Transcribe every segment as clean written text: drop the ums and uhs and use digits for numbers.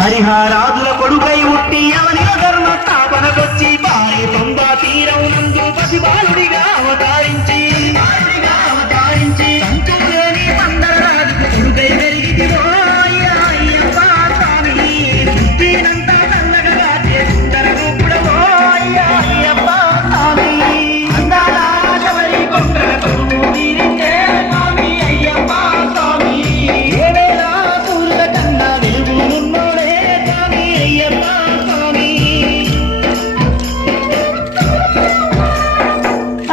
హరిహరాదుల కొడుకై ఉట్టి అవనిల ధర్మ స్థాపనకొచ్చి పారే పంబా తీరం నందు పసిబాలుడిగా అవతారించి సంతులేని మందరాజుకు కొడుకై పెరిగితివో అయ్యప్ప స్వామి దీనంతా చల్లగా చేసుందర గోపుడవో అయ్యప్ప స్వామి అందాల శబరి కొండలతో తీరించే స్వామి అయ్యప్ప స్వామి ఏవేళ సూర్యుల కన్నా వెలుగునున్నోడే స్వామి అయ్యప్ప స్వామి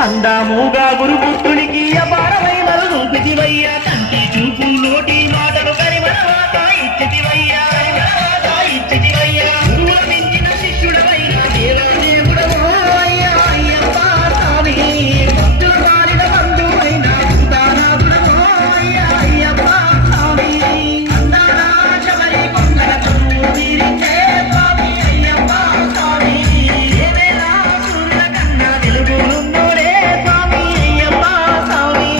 అందాముగా గురుపుత్రునికి అపారమైన చూపితివయ్యా కంటి చూపు నోటి మాటలు కరిమరవాత ఇచ్చితివయ్యా గురువుల మించిన శిష్యుడవైన దేవాదేవుడవో అయ్యప్ప స్వామి భక్తుల పాలిన బంధువైన భూతానాథుడవో అయ్యప్ప స్వామి అందాల శబరి కొండలతో తీరించే స్వామి అయ్యప్ప స్వామి ఏవేళ సూర్యుల కన్నా వెలుగునున్నోడే స్వామి అయ్యప్ప స్వామి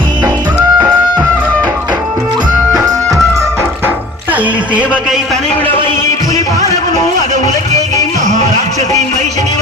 తల్లి సేవకై తనయుడవై పులి పాలకులు అడవులకేగి మహారాక్షసి మహిషిని